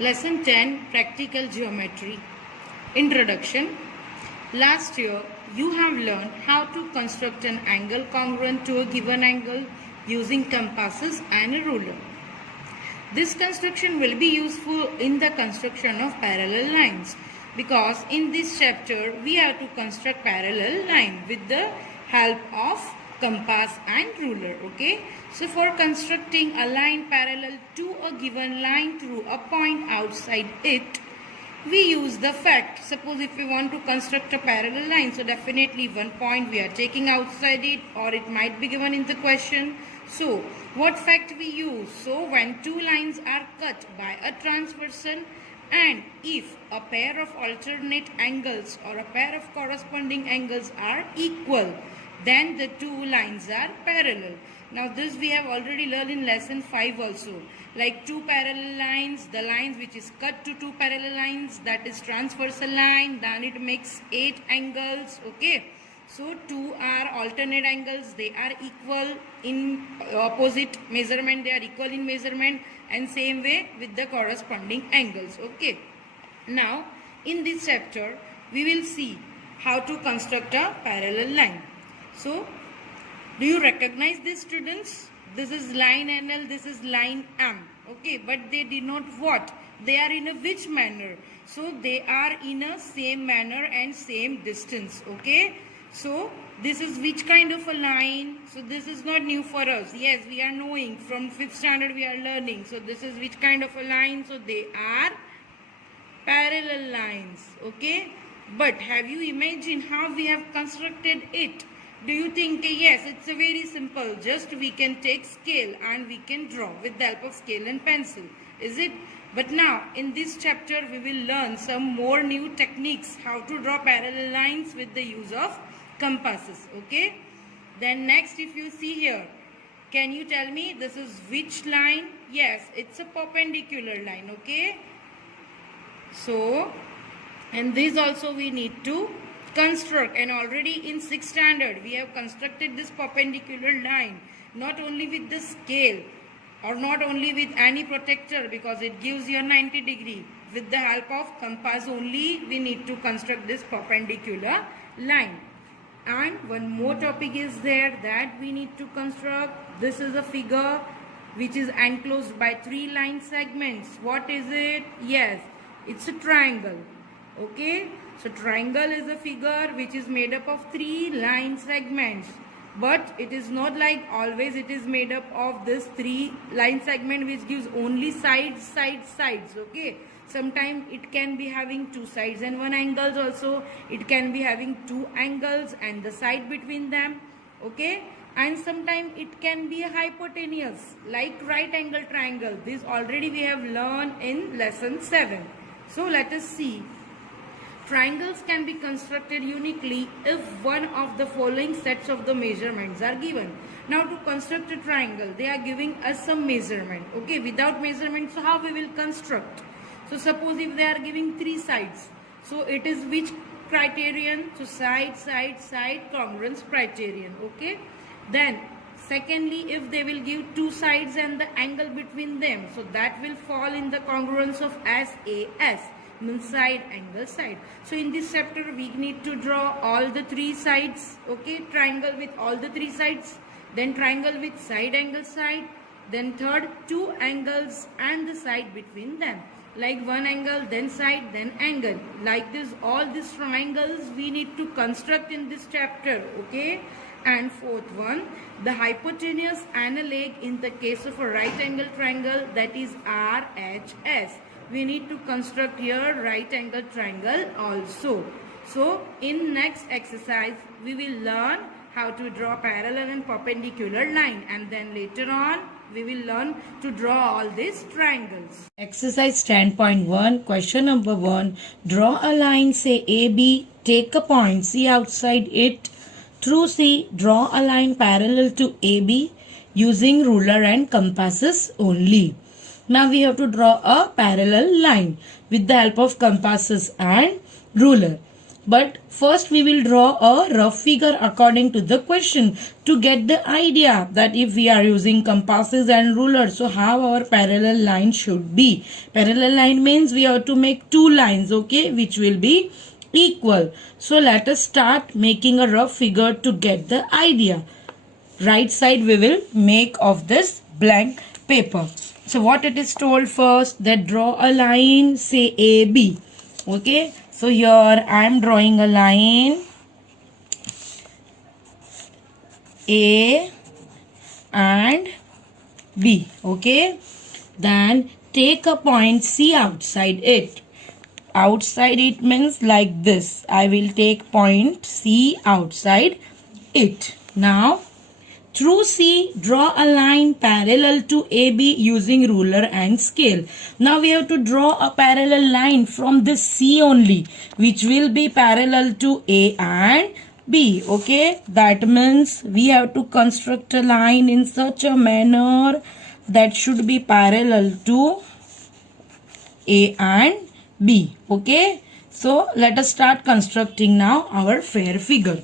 Lesson 10 Practical Geometry Introduction. Last year, you have learned how to construct an angle congruent to a given angle using compasses and a ruler. This construction will be useful in the construction of parallel lines because in this chapter, we have to construct parallel line with the help of compass and ruler. Okay, so for constructing a line parallel to a given line through a point outside it, we use the fact. Suppose if we want to construct a parallel line, so definitely one point we are taking outside it, or it might be given in the question. So what fact we use? So when two lines are cut by a transversal, and if a pair of alternate angles or a pair of corresponding angles are equal, then the two lines are parallel. Now this we have already learned in lesson 5 also. Like two parallel lines, the lines which is cut to two parallel lines, that is transversal line, then it makes 8 angles. Okay, so two are alternate angles, they are equal in opposite measurement, they are equal in measurement, and same way with the corresponding angles. Okay, now in this chapter we will see how to construct a parallel line. So, do you recognize these students? This is line NL, this is line M. Okay, but they denote what? They are in a which manner? So, they are in a same manner and same distance. Okay, so this is which kind of a line? So, this is not new for us. Yes, we are knowing from 5th standard we are learning. So, this is which kind of a line? So, they are parallel lines. Okay, but have you imagined how we have constructed it? Do you think, yes, it's a very simple, just we can take scale and we can draw with the help of scale and pencil, is it? But now in this chapter we will learn some more new techniques how to draw parallel lines with the use of compasses. Okay, then next, if you see here, can you tell me this is which line? Yes, it's a perpendicular line. Okay, so and this also we need to construct, and already in 6th standard we have constructed this perpendicular line not only with the scale or not only with any protector, because it gives you a 90 degree. With the help of compass only we need to construct this perpendicular line. And one more topic is there that we need to construct. This is a figure which is enclosed by 3 line segments. What is it? Yes, it's a triangle. Okay, so triangle is a figure which is made up of 3 line segments, but it is not like always it is made up of this 3 line segment which gives only sides. Okay, sometimes it can be having 2 sides and 1 angles also. It can be having 2 angles and the side between them. Okay, and sometimes it can be a hypotenuse like right angle triangle. This already we have learned in lesson 7. So let us see. Triangles can be constructed uniquely if one of the following sets of the measurements are given. Now to construct a triangle, they are giving us some measurement. Okay, without measurement, so how we will construct? So suppose if they are giving 3 sides, so it is which criterion? So side, congruence criterion. Okay, then secondly, if they will give 2 sides and the angle between them, so that will fall in the congruence of SAS. Means side, angle, side. So in this chapter we need to draw all the 3 sides. Okay, triangle with all the 3 sides, then triangle with side, angle, side, then third 2 angles and the side between them, like 1 angle, then side, then angle. Like this, all these triangles we need to construct in this chapter. Okay, and fourth one, the hypotenuse and a leg in the case of a right angle triangle, that is RHS. We need to construct here right angle triangle also. So in next exercise we will learn how to draw parallel and perpendicular line, and then later on we will learn to draw all these triangles. Exercise 10.1, question number 1. Draw a line, say AB, take a point C outside it. Through C, draw a line parallel to AB using ruler and compasses only. Now we have to draw a parallel line with the help of compasses and ruler. But first we will draw a rough figure according to the question to get the idea that if we are using compasses and rulers, so how our parallel line should be. Parallel line means we have to make two lines, okay, which will be equal. So let us start making a rough figure to get the idea. Right side we will make of this blank paper. So what it is told first, that draw a line, say AB. Okay, so here I am drawing a line A and B. Okay, then take a point C outside it. Outside it means like this. I will take point C outside it. Now through C, draw a line parallel to AB using ruler and scale. Now we have to draw a parallel line from this C only, which will be parallel to A and B. Okay, that means we have to construct a line in such a manner that should be parallel to A and B. Okay, so let us start constructing now our fair figure.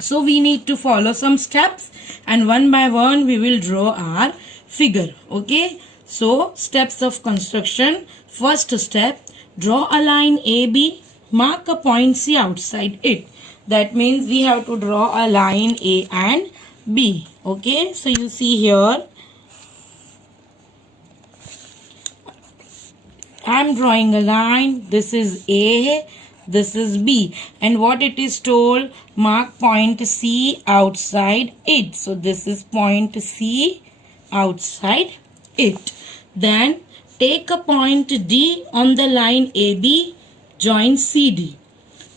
So we need to follow some steps and one by one we will draw our figure. Okay, so steps of construction. First step, draw a line AB, mark a point C outside it. That means we have to draw a line A and B. Okay, so you see here I am drawing a line. This is A, this is B, and what it is told, mark point C outside it. So this is point C outside it. Then take a point D on the line AB, join CD.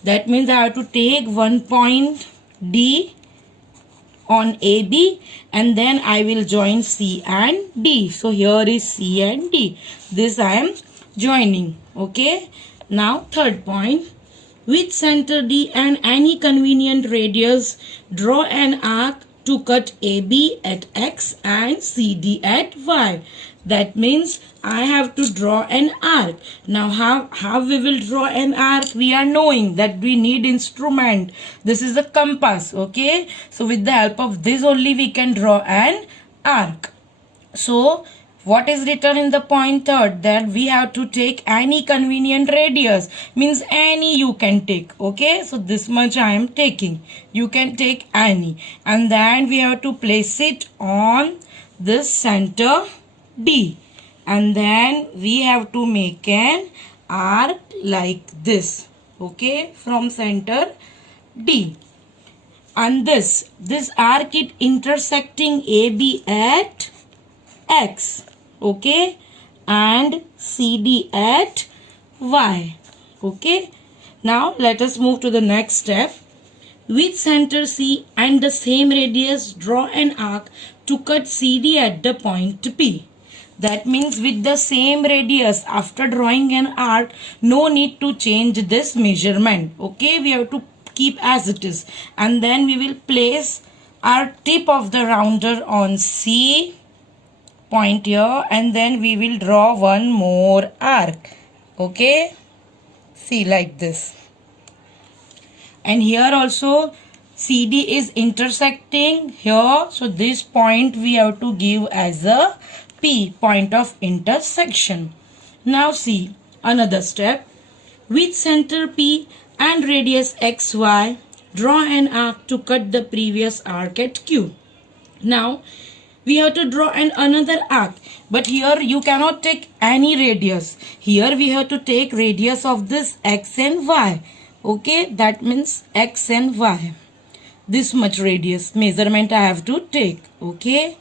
That means I have to take one point D on AB and then I will join C and D. So here is C and D. This I am joining. Okay, now third point, with center D and any convenient radius, draw an arc to cut AB at X and CD at Y. That means I have to draw an arc. Now how we will draw an arc? We are knowing that we need instrument. This is a compass. Okay, so with the help of this only we can draw an arc. So what is written in the point third, that we have to take any convenient radius, means any you can take. Okay, so this much I am taking, you can take any, and then we have to place it on this center D, and then we have to make an arc like this. Okay, from center D, and this arc is intersecting AB at X. Okay, and CD at Y. Okay, now let us move to the next step. With center C and the same radius, draw an arc to cut CD at the point P. That means with the same radius, after drawing an arc, no need to change this measurement. Okay, we have to keep as it is, and then we will place our tip of the rounder on C point here, and then we will draw one more arc. Okay, see, like this, and here also CD is intersecting here, so this point we have to give as a P, point of intersection. Now see another step. With center P and radius XY, draw an arc to cut the previous arc at Q. Now we have to draw another arc, but here you cannot take any radius. Here we have to take radius of this X and Y. Okay, that means X and Y. This much radius measurement I have to take. Okay,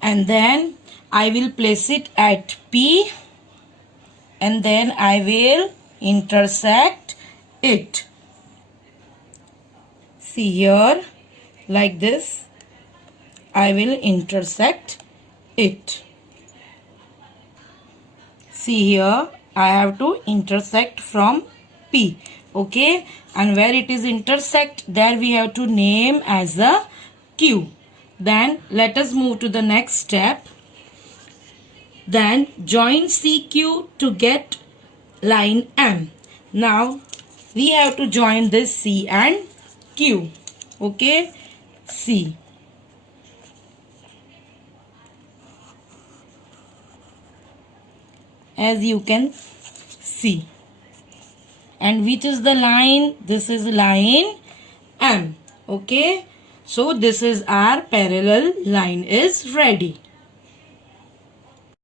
and then I will place it at P, and then I will intersect it. See here, like this, I will intersect it. See here, I have to intersect from P. Okay, and where it is intersect, there we have to name as a Q. Then let us move to the next step. Then join CQ to get line M. Now we have to join this C and Q. Okay, C. As you can see. And which is the line? This is line M. Okay, so this is our parallel line is ready.